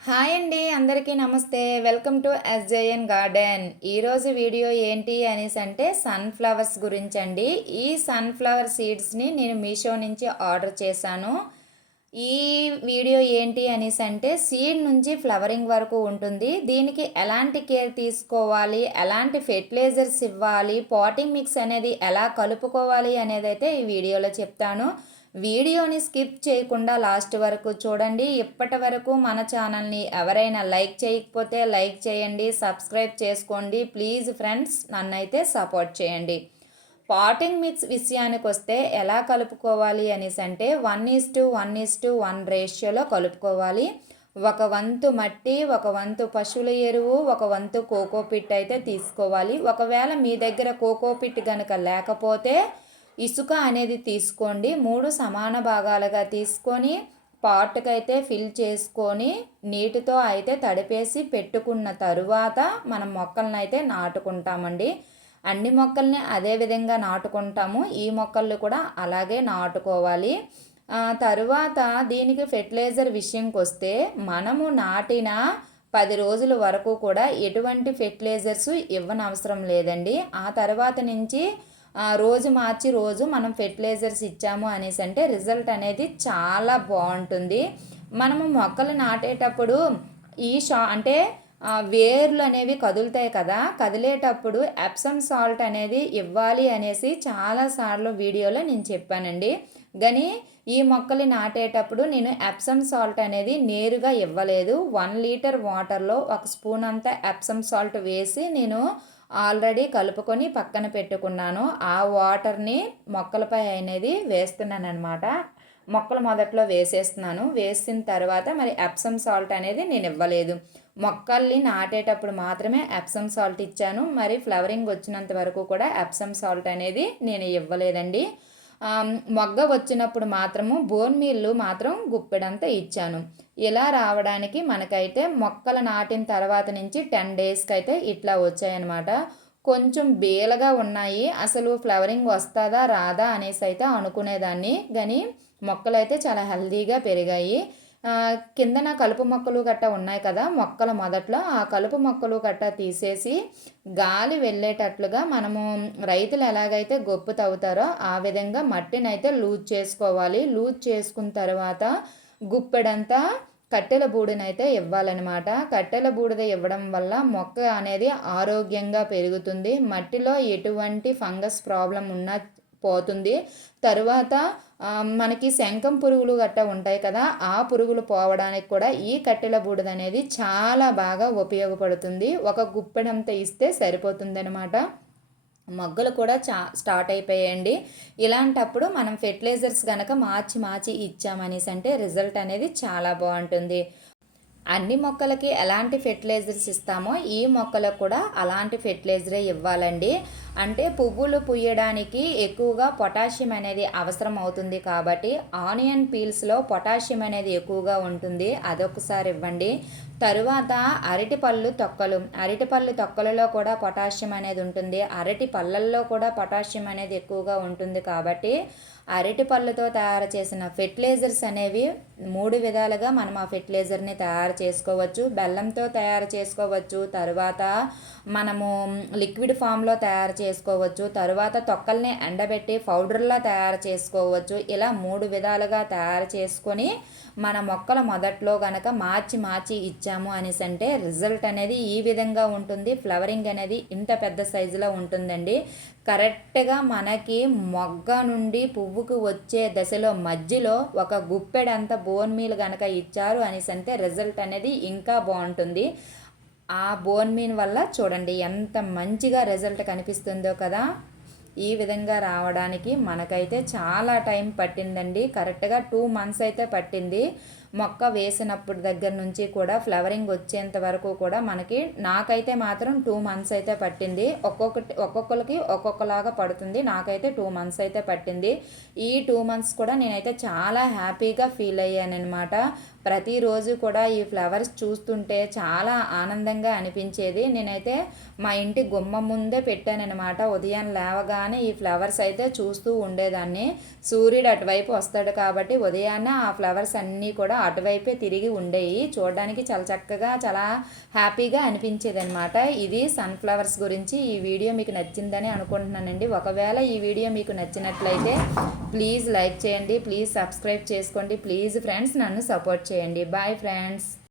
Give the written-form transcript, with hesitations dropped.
Hi అండి, అందరికీ నమస్తే. Welcome to SJN garden. ఈరోజు వీడియో ఏంటి అనేసి అంటే సన్ఫ్లవర్స్ గురించి అండి. ఈ సన్ఫ్లవర్ సీడ్స్ని నేను మీషో నుంచి ఆర్డర్ చేశాను. ఈ వీడియో ఏంటి అనేసి అంటే సీడ్ నుంచి ఫ్లవరింగ్ వరకు ఉంటుంది. దీనికి ఎలాంటి కేర్ తీసుకోవాలి, ఎలాంటి ఫెర్టిలైజర్స్ ఇవ్వాలి, పాటింగ్ మిక్స్ అనేది ఎలా కలుపుకోవాలి అనేది అయితే ఈ వీడియోలో చెప్తాను. వీడియోని స్కిప్ చేయకుండా లాస్ట్ వరకు చూడండి. ఇప్పటి వరకు మన ఛానల్ని ఎవరైనా లైక్ చేయకపోతే లైక్ చేయండి, సబ్స్క్రైబ్ చేసుకోండి ప్లీజ్ ఫ్రెండ్స్, నన్నైతే సపోర్ట్ చేయండి. పాటింగ్ మిక్స్ విషయానికి వస్తే ఎలా కలుపుకోవాలి అనేసి అంటే 1:1:1 రేషియోలో కలుపుకోవాలి. ఒక వంతు మట్టి, ఒక వంతు పశువుల ఎరువు, ఒక వంతు కోకోపిట్ అయితే తీసుకోవాలి. ఒకవేళ మీ దగ్గర కోకోపిట్ కనుక లేకపోతే ఇసుక అనేది తీసుకోండి. 3 సమాన భాగాలుగా తీసుకొని పాట్కైతే ఫిల్ చేసుకొని నీటితో అయితే తడిపేసి పెట్టుకున్న తరువాత మనం మొక్కలను అయితే నాటుకుంటామండి. అన్ని మొక్కల్ని అదే విధంగా నాటుకుంటాము. ఈ మొక్కలు కూడా అలాగే నాటుకోవాలి. తరువాత దీనికి ఫెర్టిలైజర్ విషయంకి వస్తే మనము నాటిన 10 రోజుల వరకు కూడా ఎటువంటి ఫెర్టిలైజర్స్ ఇవ్వనవసరం లేదండి. ఆ తర్వాత నుంచి రోజు మార్చి రోజు మనం ఫెర్టిలైజర్స్ ఇచ్చాము అనేసి అంటే రిజల్ట్ అనేది చాలా బాగుంటుంది. మనము మొక్కలు నాటేటప్పుడు ఈ అంటే వేర్లు అనేవి కదులుతాయి కదా, కదిలేటప్పుడు ఎప్సమ్ సాల్ట్ అనేది ఇవ్వాలి అనేసి చాలాసార్లు వీడియోలో నేను చెప్పానండి. కానీ ఈ మొక్కలు నాటేటప్పుడు నేను ఎప్సమ్ సాల్ట్ అనేది నేరుగా ఇవ్వలేదు. 1 లీటర్ వాటర్లో 1 స్పూన్ అంతా ఎప్సమ్ సాల్ట్ వేసి నేను ఆల్రెడీ కలుపుకొని పక్కన పెట్టుకున్నాను. ఆ వాటర్ని మొక్కలపై అనేది వేస్తున్నాను అనమాట. మొక్కలు మొదట్లో వేసేస్తున్నాను. వేసిన తర్వాత మరి ఎప్సమ్ సాల్ట్ అనేది నేను ఇవ్వలేదు. మొక్కల్ని నాటేటప్పుడు మాత్రమే ఎప్సమ్ సాల్ట్ ఇచ్చాను. మరి ఫ్లవరింగ్ వచ్చినంత వరకు కూడా ఎప్సమ్ సాల్ట్ అనేది నేను ఇవ్వలేదండి. మొగ్గ వచ్చినప్పుడు మాత్రము బోన్ మీల్ మాత్రం గుప్పెడంతా ఇచ్చాను. ఇలా రావడానికి మనకైతే మొక్కలు నాటిన తర్వాత నుంచి 10 డేస్కి అయితే ఇట్లా వచ్చాయన్నమాట. కొంచెం బేలగా ఉన్నాయి. అసలు ఫ్లవరింగ్ వస్తుందా రాదా అనేసి అయితే అనుకునేదాన్ని. కానీ మొక్కలు అయితే చాలా హెల్దీగా పెరిగాయి. కిందన కలుపు మొక్కలు గట్ట ఉన్నాయి కదా మొక్కల మొదట్లో, ఆ కలుపు మొక్కలు గట్ట తీసేసి గాలి వెళ్ళేటట్లుగా మనము రైతులు ఎలాగైతే గొప్పు తవ్వుతారో ఆ విధంగా మట్టిని అయితే లూజ్ చేసుకోవాలి. లూజ్ చేసుకున్న తర్వాత గుప్పెడంతా కట్టెల బూడినైతే ఇవ్వాలన్నమాట. కట్టెల బూడిద ఇవ్వడం వల్ల మొక్క అనేది ఆరోగ్యంగా పెరుగుతుంది. మట్టిలో ఎటువంటి ఫంగస్ ప్రాబ్లం ఉన్నా పోతుంది. తరువాత మనకి శంఖం పురుగులు గట్టా ఉంటాయి కదా, ఆ పురుగులు పోవడానికి కూడా ఈ కట్టెల బూడిద అనేది చాలా బాగా ఉపయోగపడుతుంది. ఒక గుప్పెడంతా ఇస్తే సరిపోతుంది అనమాట. మొగ్గలు కూడా స్టార్ట్ అయిపోయాయండి. ఇలాంటప్పుడు మనం ఫెర్టిలైజర్స్ కనుక మార్చి ఇచ్చామనేసి అంటే రిజల్ట్ అనేది చాలా బాగుంటుంది. అన్ని మొక్కలకి ఎలాంటి ఫెర్టిలైజర్స్ ఇస్తామో ఈ మొక్కలకు కూడా అలాంటి ఫెర్టిలైజరే ఇవ్వాలండి. అంటే పువ్వులు పూయడానికి ఎక్కువగా పొటాషియం అనేది అవసరం అవుతుంది కాబట్టి ఆనియన్ పీల్స్లో పొటాషియం అనేది ఎక్కువగా ఉంటుంది, అదొకసారి ఇవ్వండి. తరువాత అరటిపళ్ళు తొక్కలలో కూడా పొటాషియం అనేది ఉంటుంది. అరటి పళ్ళల్లో కూడా పొటాషియం అనేది ఎక్కువగా ఉంటుంది కాబట్టి అరటి పళ్ళతో తయారు చేసిన ఫెర్టిలైజర్స్ అనేవి 3 విధాలుగా మనం ఆ ఫెర్టిలైజర్ని తయారు చేసుకోవచ్చు. బెల్లంతో తయారు చేసుకోవచ్చు, తరువాత మనము లిక్విడ్ ఫామ్లో తయారు చేసుకోవచ్చు, తరువాత తొక్కల్ని ఎండబెట్టి పౌడర్లా తయారు చేసుకోవచ్చు. ఇలా 3 విధాలుగా తయారు చేసుకొని మన మొక్కల మొదట్లో కనుక మార్చి ఇచ్చాము అనేసి అంటే రిజల్ట్ అనేది ఈ విధంగా ఉంటుంది. ఫ్లవరింగ్ అనేది ఇంత పెద్ద సైజులో ఉంటుందండి. కరెక్ట్గా మనకి మొగ్గ నుండి పువ్వుకు వచ్చే దశలో మధ్యలో ఒక గుప్పెడంత బోన్ మీల్ కనుక ఇచ్చారు అనేసి అంటే రిజల్ట్ అనేది ఇంకా బాగుంటుంది. ఆ బోన్ మీల్ వల్ల చూడండి ఎంత మంచిగా రిజల్ట్ కనిపిస్తుందో కదా. ఈ విధంగా రావడానికి మనకైతే చాలా టైం పట్టిందండి. కరెక్ట్గా 2 మంత్స్ అయితే పట్టింది. మొక్క వేసినప్పుడు దగ్గర నుంచి కూడా ఫ్లవరింగ్ వచ్చేంత వరకు కూడా నాకైతే మాత్రం 2 మంత్స్ అయితే పట్టింది. ఒక్కొక్కరికి ఒక్కొక్కలాగా పడుతుంది. నాకైతే 2 మంత్స్ అయితే పట్టింది. ఈ 2 మంత్స్ కూడా నేనైతే చాలా హ్యాపీగా ఫీల్ అయ్యానమాట. ప్రతిరోజు కూడా ఈ ఫ్లవర్స్ చూస్తుంటే చాలా ఆనందంగా అనిపించేది. నేనైతే మా ఇంటి గుమ్మం ముందే పెట్టానన్నమాట. ఉదయం లేవగానే ఈ ఫ్లవర్స్ అయితే చూస్తూ ఉండేదాన్ని. సూర్యుడు అటువైపు వస్తాడు కాబట్టి ఉదయాన్నే ఆ ఫ్లవర్స్ అన్నీ కూడా అటువైపే తిరిగి ఉండేవి. చూడడానికి చాలా చక్కగా చాలా హ్యాపీగా అనిపించేది అనమాట. ఇది సన్ఫ్లవర్స్ గురించి ఈ వీడియో మీకు నచ్చిందని అనుకుంటున్నానండి. ఒకవేళ ఈ వీడియో మీకు నచ్చినట్లయితే ప్లీజ్ లైక్ చేయండి, ప్లీజ్ సబ్స్క్రైబ్ చేసుకోండి, ప్లీజ్ ఫ్రెండ్స్ నన్ను సపోర్ట్ చేయండి. Bye friends.